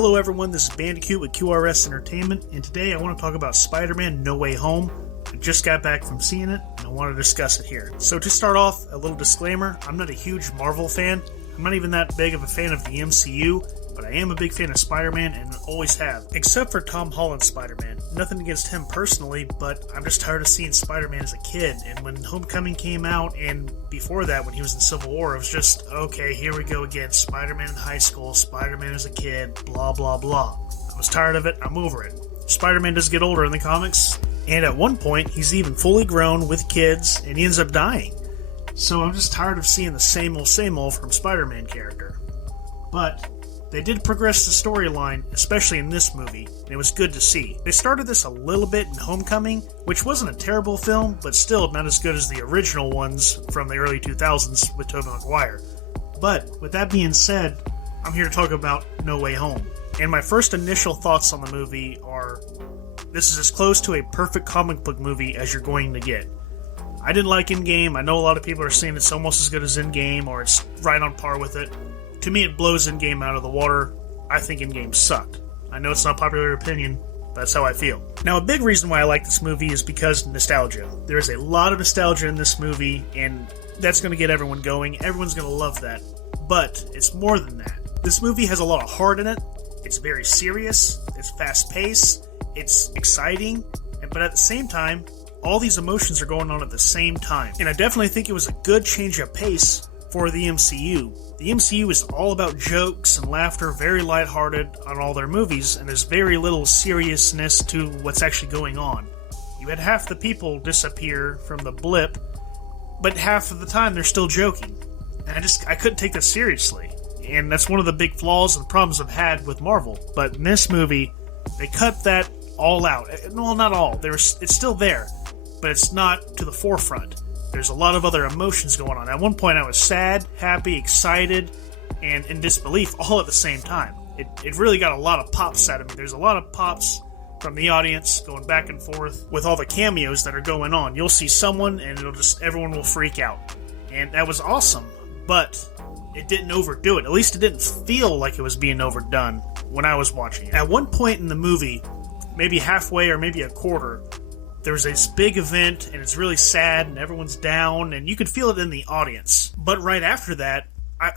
Hello everyone, this is Bandicoot with QRS Entertainment, and today I want to talk about Spider-Man No Way Home. I just got back from seeing it, and I want to discuss it here. So to start off, a little disclaimer, I'm not a huge Marvel fan. I'm not even that big of a fan of the MCU, but I am a big fan of Spider-Man and always have. Except for Tom Holland's Spider-Man. Nothing against him personally, but I'm just tired of seeing Spider-Man as a kid. And when Homecoming came out, and before that when he was in Civil War, it was just, okay, here we go again. Spider-Man in high school, Spider-Man as a kid, blah blah blah. I was tired of it, I'm over it. Spider-Man does get older in the comics, and at one point he's even fully grown with kids, and he ends up dying. So I'm just tired of seeing the same old from Spider-Man character. But they did progress the storyline, especially in this movie, and it was good to see. They started this a little bit in Homecoming, which wasn't a terrible film, but still not as good as the original ones from the early 2000s with Tobey Maguire. But, with that being said, I'm here to talk about No Way Home. And my first initial thoughts on the movie are, this is as close to a perfect comic book movie as you're going to get. I didn't like Endgame. I know a lot of people are saying it's almost as good as Endgame, or it's right on par with it. To me, it blows Endgame out of the water. I think Endgame sucked. I know it's not a popular opinion, but that's how I feel. Now, a big reason why I like this movie is because nostalgia. There is a lot of nostalgia in this movie, and that's going to get everyone going. Everyone's going to love that. But it's more than that. This movie has a lot of heart in it. It's very serious. It's fast-paced. It's exciting. But at the same time, all these emotions are going on at the same time. And I definitely think it was a good change of pace for the MCU. The MCU is all about jokes and laughter, very lighthearted on all their movies, and there's very little seriousness to what's actually going on. You had half the people disappear from the blip, but half of the time they're still joking. And I couldn't take that seriously. And that's one of the big flaws and problems I've had with Marvel. But in this movie, they cut that all out. Well, not all. It's still there, but it's not to the forefront. There's a lot of other emotions going on. At one point I was sad, happy, excited, and in disbelief all at the same time. It really got a lot of pops out of me. There's a lot of pops from the audience going back and forth with all the cameos that are going on. You'll see someone and everyone will freak out. And that was awesome, but it didn't overdo it. At least it didn't feel like it was being overdone when I was watching it. At one point in the movie, maybe halfway or maybe a quarter, there was this big event, and it's really sad, and everyone's down, and you could feel it in the audience. But right after that, I'm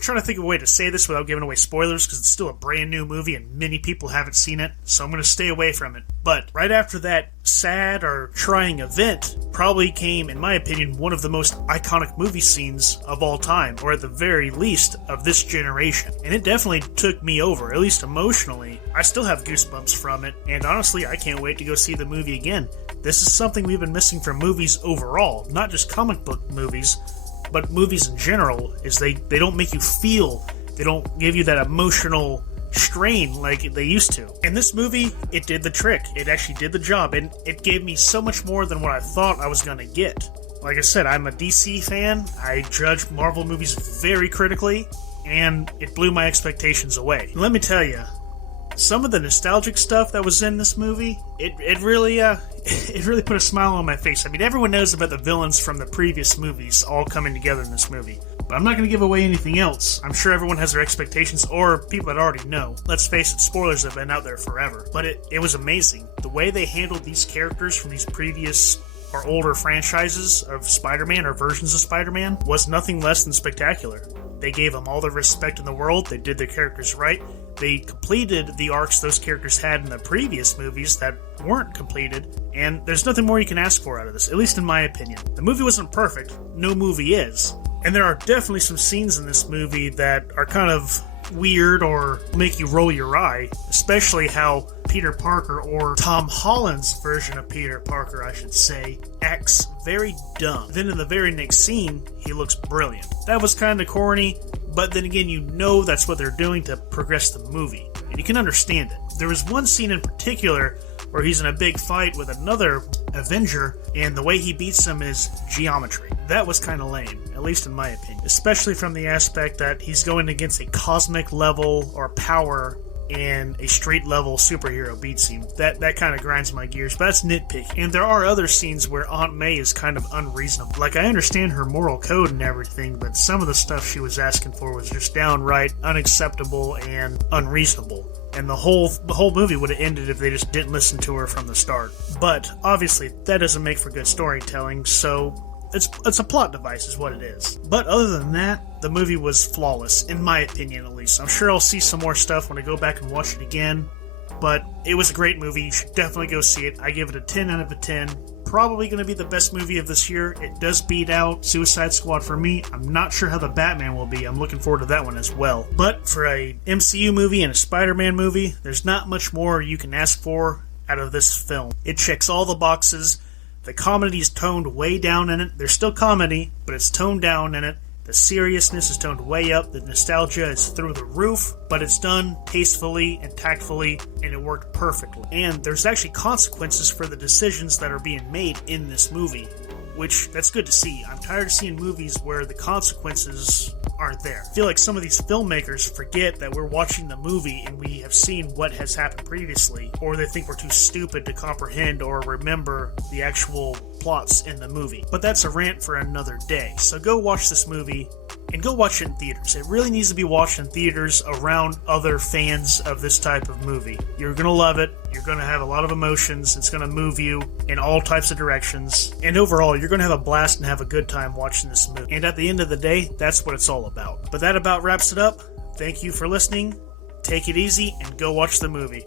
trying to think of a way to say this without giving away spoilers, because it's still a brand new movie, and many people haven't seen it, so I'm going to stay away from it. But right after that sad or trying event, probably came, in my opinion, one of the most iconic movie scenes of all time, or at the very least, of this generation. And it definitely took me over, at least emotionally. I still have goosebumps from it, and honestly, I can't wait to go see the movie again. This is something we've been missing from movies overall, not just comic book movies, but movies in general, is they don't make you feel, they don't give you that emotional strain like they used to. And this movie, it did the trick. It actually did the job, and it gave me so much more than what I thought I was going to get. Like I said, I'm a DC fan. I judge Marvel movies very critically, and it blew my expectations away. And let me tell you, some of the nostalgic stuff that was in this movie, it really put a smile on my face. I mean, everyone knows about the villains from the previous movies all coming together in this movie. But I'm not going to give away anything else. I'm sure everyone has their expectations, or people that already know. Let's face it, spoilers have been out there forever. But it was amazing. The way they handled these characters from these previous or older franchises of Spider-Man or versions of Spider-Man was nothing less than spectacular. They gave them all the respect in the world. They did their characters right. They completed the arcs those characters had in the previous movies that weren't completed, and there's nothing more you can ask for out of this, at least in my opinion. The movie wasn't perfect. No movie is. And there are definitely some scenes in this movie that are kind of weird or make you roll your eye, especially how Peter Parker, or Tom Holland's version of Peter Parker, I should say, acts very dumb. Then in the very next scene, he looks brilliant. That was kind of corny, but then again, you know that's what they're doing to progress the movie, and you can understand it. There was one scene in particular where he's in a big fight with another Avenger, and the way he beats him is geometry. That was kind of lame, at least in my opinion, especially from the aspect that he's going against a cosmic level or power and a street-level superhero beat scene. That kind of grinds my gears, but that's nitpick. And there are other scenes where Aunt May is kind of unreasonable. Like, I understand her moral code and everything, but some of the stuff she was asking for was just downright unacceptable and unreasonable. And the whole movie would have ended if they just didn't listen to her from the start. But, obviously, that doesn't make for good storytelling, so it's a plot device is what it is. But other than that, the movie was flawless, in my opinion at least. I'm sure I'll see some more stuff when I go back and watch it again, but it was a great movie. You should definitely go see it. I give it a 10 out of a 10. Probably going to be the best movie of this year. It does beat out Suicide Squad for me. I'm not sure how the Batman will be. I'm looking forward to that one as well. But for a MCU movie and a Spider-Man movie, there's not much more you can ask for out of this film. It checks all the boxes. The comedy is toned way down in it. There's still comedy, but it's toned down in it. The seriousness is toned way up. The nostalgia is through the roof, but it's done tastefully and tactfully, and it worked perfectly. And there's actually consequences for the decisions that are being made in this movie, which, that's good to see. I'm tired of seeing movies where the consequences aren't there. I feel like some of these filmmakers forget that we're watching the movie and we have seen what has happened previously, or they think we're too stupid to comprehend or remember the actual plots in the movie. But that's a rant for another day. So go watch this movie, and go watch it in theaters. It really needs to be watched in theaters around other fans of this type of movie. You're going to love it. You're going to have a lot of emotions. It's going to move you in all types of directions. And overall, you're going to have a blast and have a good time watching this movie. And at the end of the day, that's what it's all about. But that about wraps it up. Thank you for listening. Take it easy and go watch the movie.